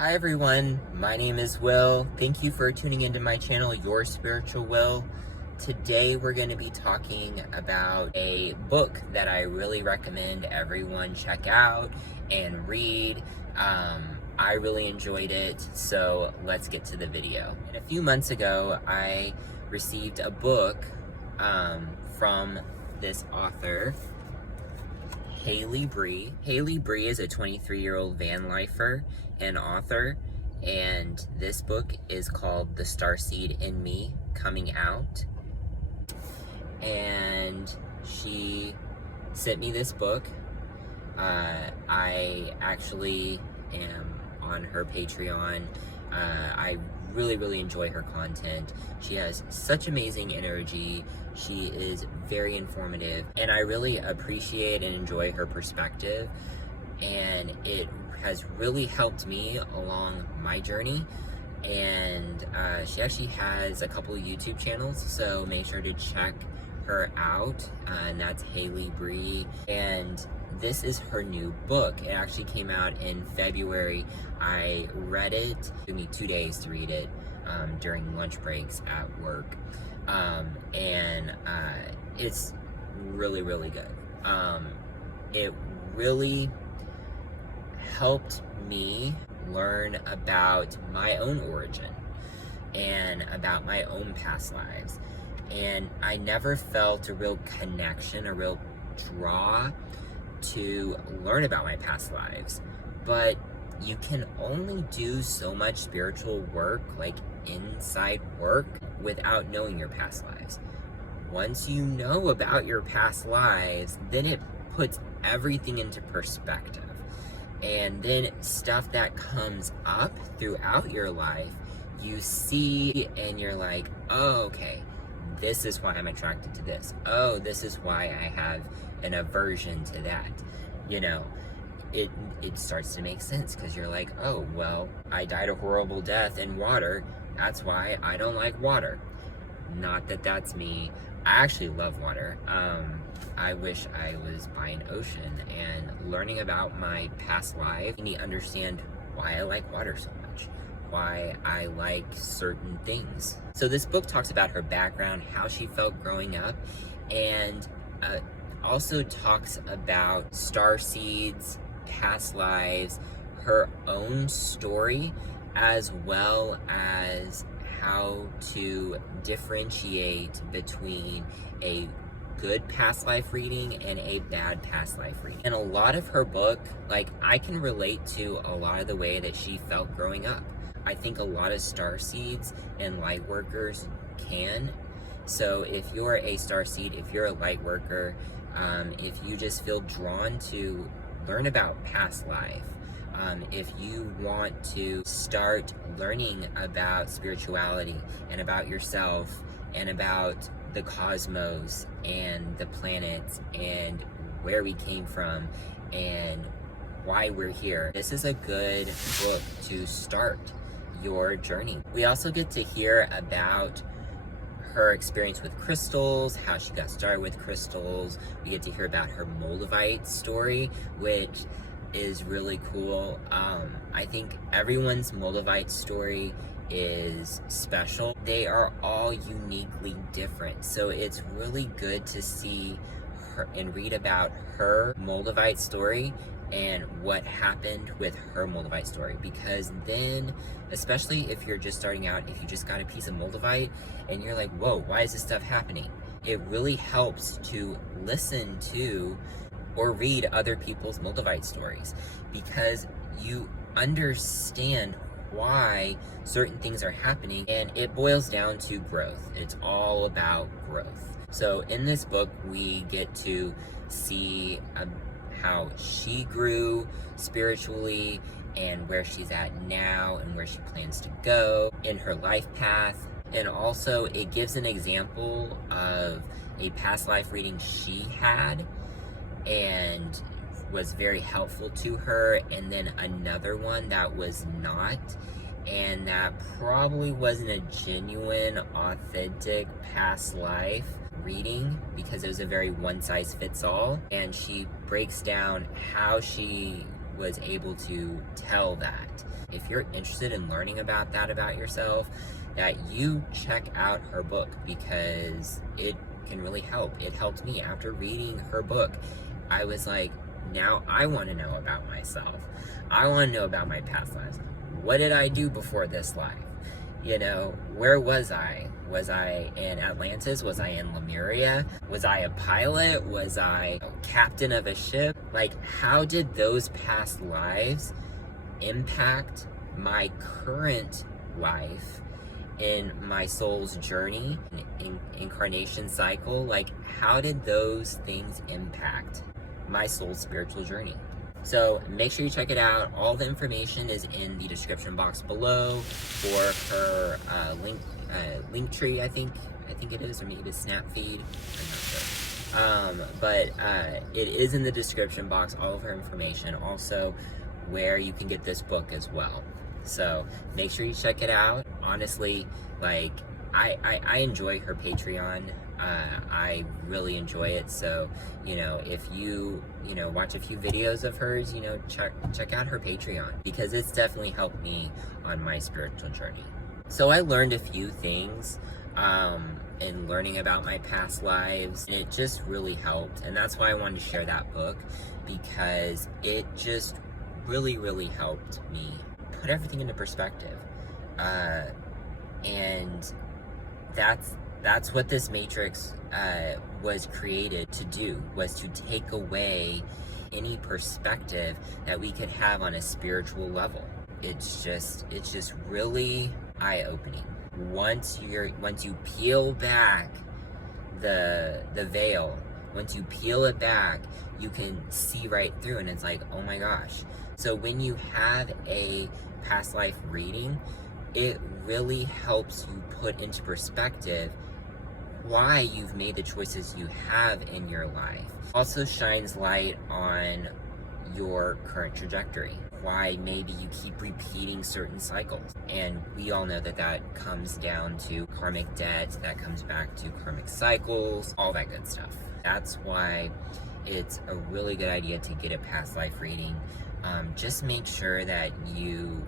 Hi everyone, my name is Will. Thank you for tuning into my channel, Your Spiritual Will. Today we're going to be talking about a book that I really recommend everyone check out and read. I really enjoyed it, so let's get to the video. And a few months ago, I received a book from this author, Haylee Brie. Haylee Brie is a 23-year-old van lifer and author, and this book is called The Starseed in Me Coming Out. And she sent me this book. I actually am on her Patreon. I really enjoy her content. She has such amazing energy. She is very informative, and I really appreciate and enjoy her perspective, and it has really helped me along my journey. And she actually has a couple of YouTube channels, so make sure to check her out, and that's Haylee Brie. And this is her new book. It actually came out in February. I read it. It took me 2 days to read it during lunch breaks at work. And it's really good. It really helped me learn about my own origin and about my own past lives. And I never felt a real connection, a real draw to learn about my past lives. But you can only do so much spiritual work, like inside work, without knowing your past lives. Once you know about your past lives, then it puts everything into perspective. And then stuff that comes up throughout your life, you see and you're like, oh, okay, this is why I'm attracted to this. Oh, this is why I have an aversion to that. You know, it starts to make sense, because you're like, oh, well, I died a horrible death in water. That's why I don't like water. Not that that's me. I actually love water. I wish I was by an ocean, and learning about my past life made me understand why I like water so much, why I like certain things. So this book talks about her background, how she felt growing up, and also talks about starseeds, past lives, her own story, as well as how to differentiate between a good past life reading and a bad past life reading. And a lot of her book, like, I can relate to a lot of the way that she felt growing up. I think a lot of starseeds and light workers can. So if you're a starseed, if you're a light worker, if you just feel drawn to learn about past life, if you want to start learning about spirituality and about yourself and about the cosmos and the planets and where we came from and why we're here, this is a good book to start your journey. We also get to hear about her experience with crystals, how she got started with crystals. We get to hear about her Moldavite story, which is really cool. I think everyone's Moldavite story is special. They are all uniquely different. So it's really good to see her and read about her Moldavite story and what happened with her Moldavite story, because then, especially if you're just starting out, if you just got a piece of Moldavite and you're like, whoa, why is this stuff happening? It really helps to listen to or read other people's Moldavite stories, because you understand why certain things are happening, and it boils down to growth. It's all about growth. So in this book, we get to see how she grew spiritually and where she's at now and where she plans to go in her life path. And also it gives an example of a past life reading she had and was very helpful to her, and then another one that was not, and that probably wasn't a genuine, authentic past life reading, because it was a very one-size-fits-all. And she breaks down how she was able to tell that. If you're interested in learning about that about yourself, that you check out her book, because it can really help. It helped me. After reading her book, I was like, now I want to know about myself. I want to know about my past lives. What did I do before this life? You know, where was I? Was I in Atlantis? Was I in Lemuria? Was I a pilot? Was I a captain of a ship? Like, how did those past lives impact my current life in my soul's journey, incarnation cycle? Like, how did those things impact my soul's spiritual journey? So make sure you check it out. All the information is in the description box below for her link tree, I think it is, or maybe snap feed, I'm not sure. But it is in the description box, all of her information, also where you can get this book as well. So make sure you check it out. Honestly, like, I enjoy her Patreon. I really enjoy it. So, you know, if you watch a few videos of hers, you know, check out her Patreon, because it's definitely helped me on my spiritual journey. So I learned a few things in learning about my past lives, and it just really helped. And that's why I wanted to share that book, because it just really helped me put everything into perspective. And that's what this matrix was created to do, was to take away any perspective that we could have on a spiritual level. It's just really eye-opening. Once you peel back the veil, once you peel it back, you can see right through, and it's like, oh my gosh. So when you have a past life reading, it really helps you put into perspective why you've made the choices you have in your life. Also shines light on your current trajectory, why maybe you keep repeating certain cycles. And we all know that comes down to karmic debt, that comes back to karmic cycles, all that good stuff. That's why it's a really good idea to get a past life reading. Just make sure that you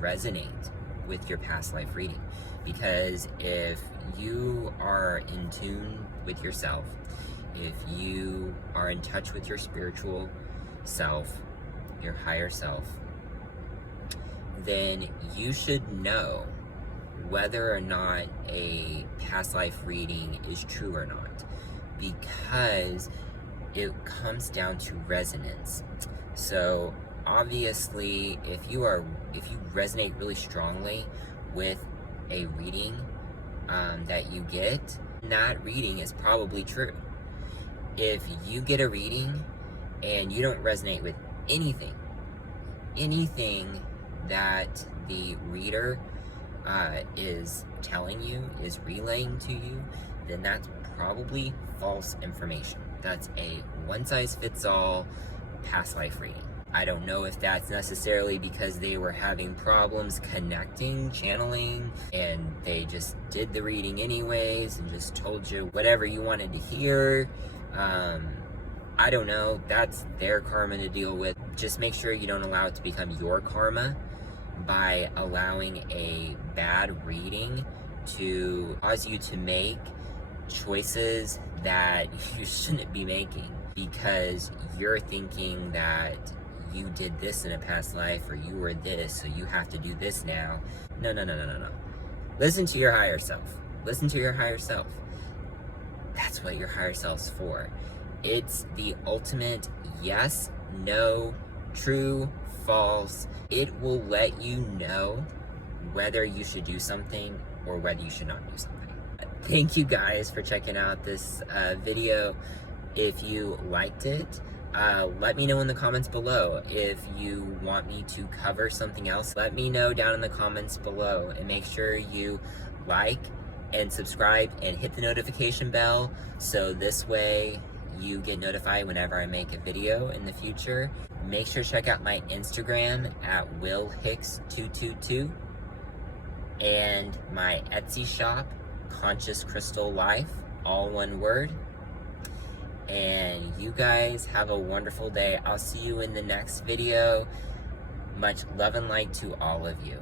resonate with your past life reading, because if you are in tune with yourself, if you are in touch with your spiritual self, your higher self, then you should know whether or not a past life reading is true or not, because it comes down to resonance. So obviously, if you resonate really strongly with a reading that you get, that reading is probably true. If you get a reading and you don't resonate with anything that the reader is telling you, is relaying to you, then that's probably false information. That's a one-size-fits-all past life reading. I don't know if that's necessarily because they were having problems connecting, channeling, and they just did the reading anyways and just told you whatever you wanted to hear. I don't know. That's their karma to deal with. Just make sure you don't allow it to become your karma by allowing a bad reading to cause you to make choices that you shouldn't be making, because you're thinking that you did this in a past life, or you were this, so you have to do this now. No. Listen to your higher self. Listen to your higher self. That's what your higher self's for. It's the ultimate yes, no, true, false. It will let you know whether you should do something or whether you should not do something. Thank you guys for checking out this video. If you liked it, let me know in the comments below. If you want me to cover something else, let me know down in the comments below. And make sure you like and subscribe and hit the notification bell, so this way you get notified whenever I make a video in the future. Make sure to check out my Instagram at willhicks222 and my Etsy shop, Conscious Crystal Life, all one word. And you guys have a wonderful day. I'll see you in the next video. Much love and light to all of you.